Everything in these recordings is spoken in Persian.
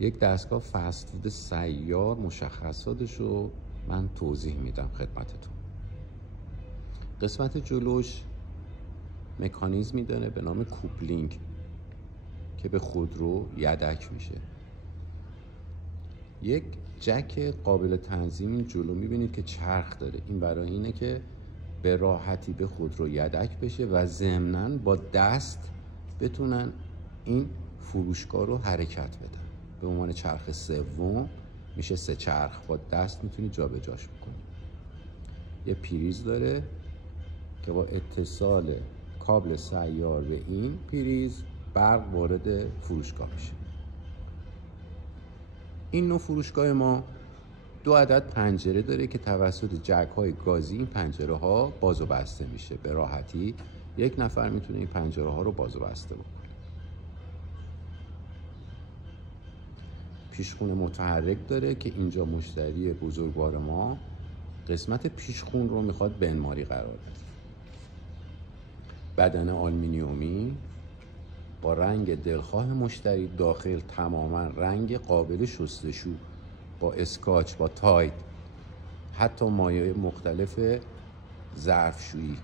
یک دستگاه فست فود سیار مشخصاتش رو من توضیح میدم خدمتتون. قسمت جلوش مکانیزمی داره به نام کوپلینگ که به خودرو یدک میشه. یک جک قابل تنظیم این جلو میبینید که چرخ داره. این برای اینه که به راحتی به خودرو یدک بشه و ضمناً با دست بتونن این فروشگاه رو حرکت بدن. به عنوان چرخ سوم میشه 3 چرخ، با دست میتونی جابجاش بکنی. یه پریز داره که با اتصال کابل سیار به این پریز برق وارد فروشگاه میشه. این نوع فروشگاه ما 2 عدد پنجره داره که توسط جک های گازی این پنجره ها باز و بسته میشه. به راحتی یک نفر میتونه این پنجره ها رو باز و بسته بکنه. پیشخون متحرک داره که اینجا مشتری بزرگوار ما قسمت پیشخون رو میخواد بنماری قرار بده. بدن آلومینیومی با رنگ دلخواه مشتری، داخل تماما رنگ قابل شستشو با اسکاچ، با تاید، حتی مایع مختلف ظرفشویی.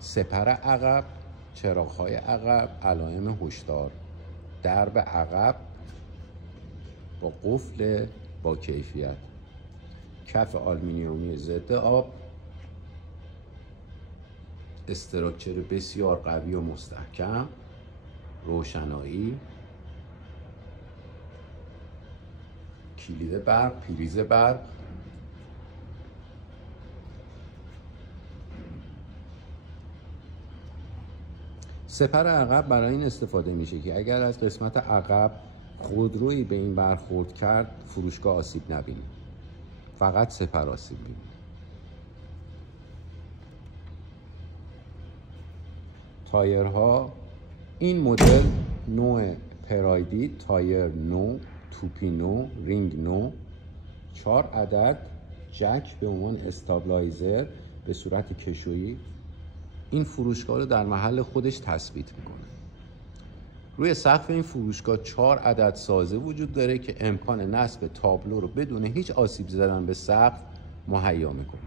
سپر عقب، چراغ‌های عقب، علائم هشدار. درب عقب با قفل با کیفیت. کف آلومینیومی ضد آب. استراکچر بسیار قوی و مستحکم. روشنایی. کلید برق، پریز برق. سپر عقب برای این استفاده میشه که اگر از قسمت عقب خودرویی به این برخورد کرد فروشگاه آسیب نبینه، فقط سپر آسیب بینه. تایرها این مدل نوع پرایدی، تایر نو، توپی نو، رینگ نو. 4 عدد جک به عنوان استابلایزر به صورت کشویی این فروشگاه رو در محل خودش تثبیت میکنه. روی سقف این فروشگاه 4 عدد سازه وجود داره که امکان نصب تابلو رو بدون هیچ آسیب زدن به سقف مهیا میکنه.